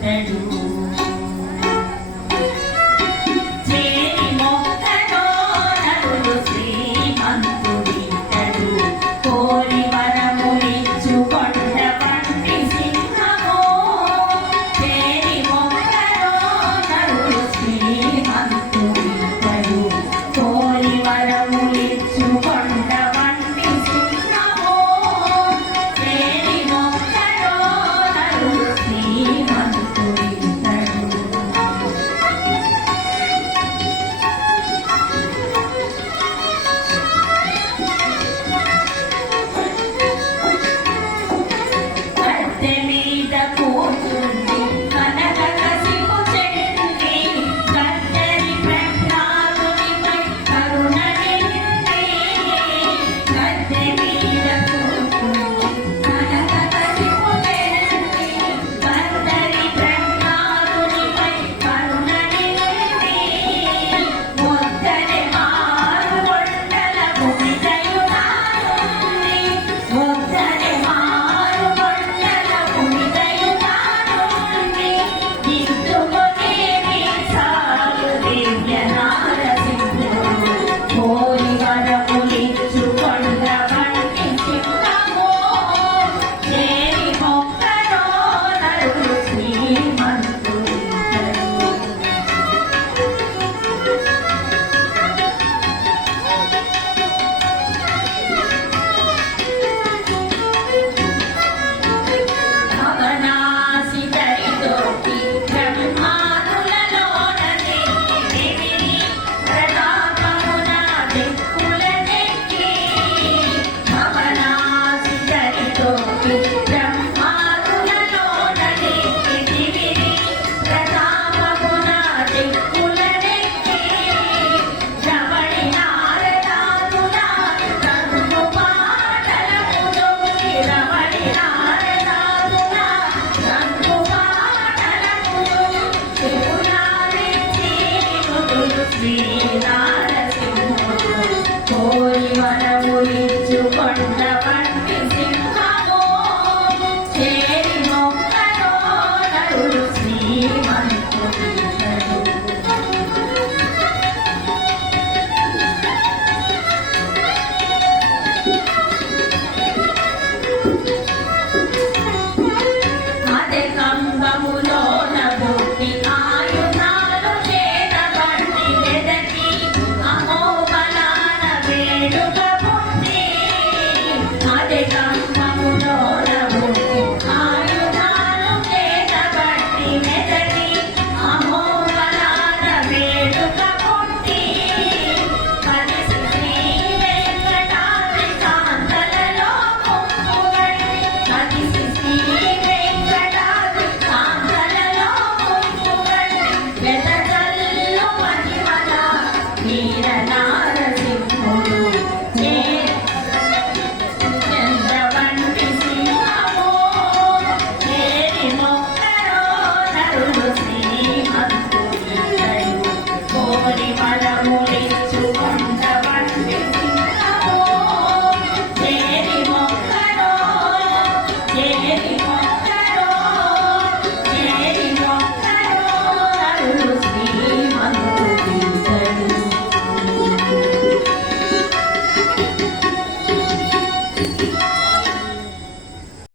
Thank you. Amen. 你的那。